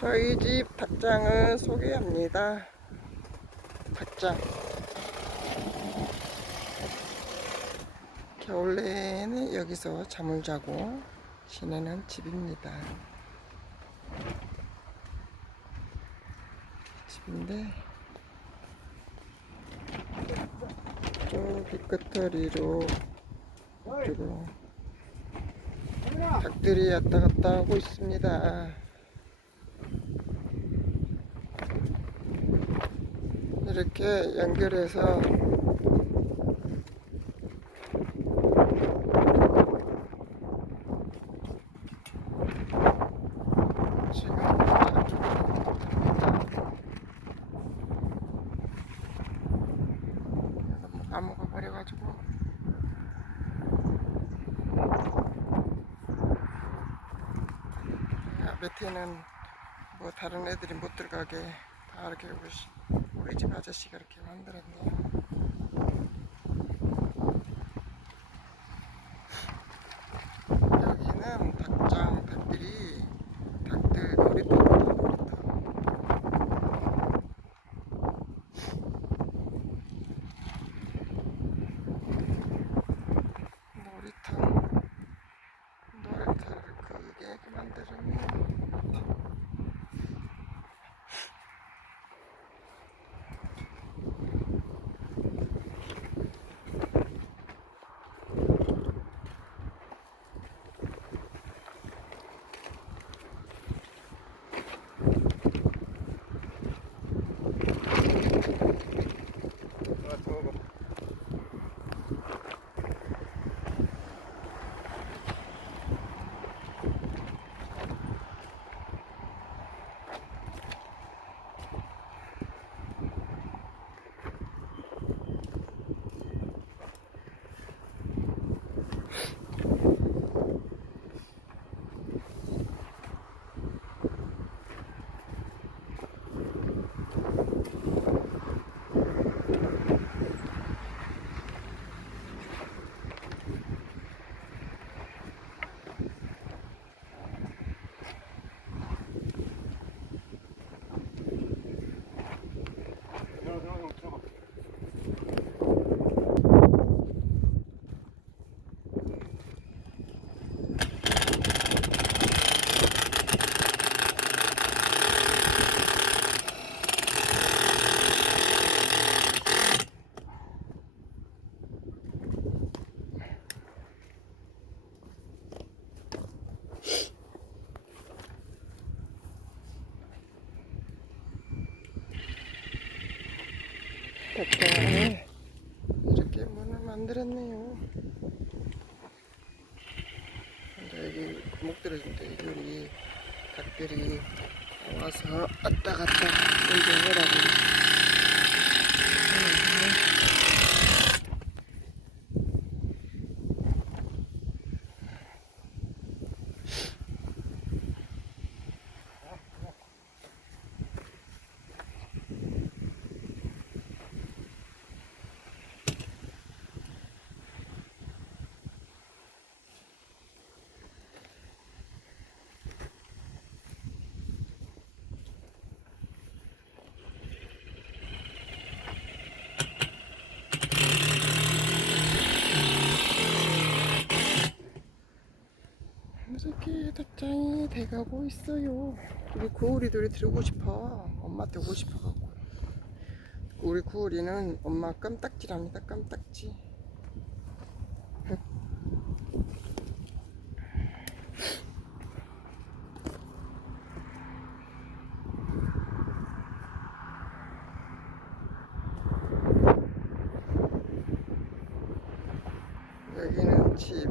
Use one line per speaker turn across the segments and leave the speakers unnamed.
저희 집 닭장을 소개합니다. 닭장. 겨울내내 여기서 잠을 자고 지내는 집입니다. 집인데 저기 끝터리로 이쪽으로 닭들이 왔다 갔다 하고 있습니다. 이렇게 연결해서 까먹어 버려가지고 야, 밑에는 뭐 다른 애들이 못 들어가게 다 이렇게 우리, 시- 우리 집 아저씨가 이렇게 만들었네. 닭장에 이렇게 문을 만들었네요. 근데 여기 들어있는데 여기 닭들이 와서 왔다 갔다 운동을 하고 이렇게 닭장이 돼가고 있어요. 우리 구울이들이 들고 싶어. 엄마한테 오고 싶어갖고. 우리 구울이는 엄마 깜딱지랍니다. 깜딱지. 여기는 집,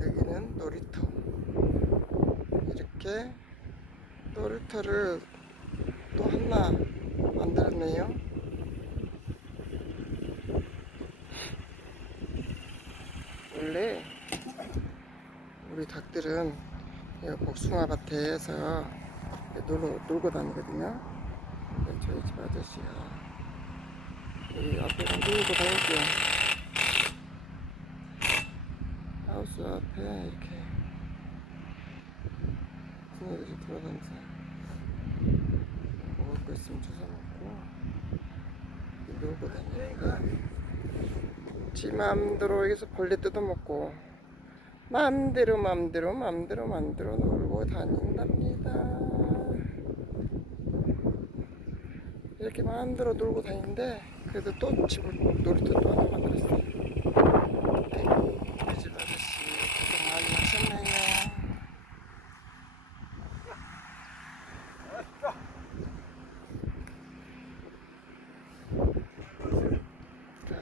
여기는 놀이터. 이렇게 놀이터를 또 하나 만들었네요. 원래 우리 닭들은 이 복숭아 밭에서 놀고, 다니거든요. 근데 저희 집 아저씨가 이 앞에 놀고 다닐게요. 하우스 앞에 이렇게 그녀들이 돌아다니세요. 거 있으면 주워 먹고 지 맘대로 여기서 벌레 뜯어먹고 맘대로 맘대로 맘대로 맘대로 놀고 다닌답니다. 이렇게 마음대로 놀고 다니는데 그래도 또 집을 놀이터 또 하나 만들었어요 우리 집 아저씨 고생 많이 하셨네요 자,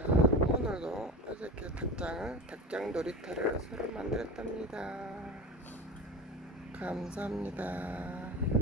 오늘도 이렇게 닭장을 닭장 놀이터를 새로 만들었답니다. 감사합니다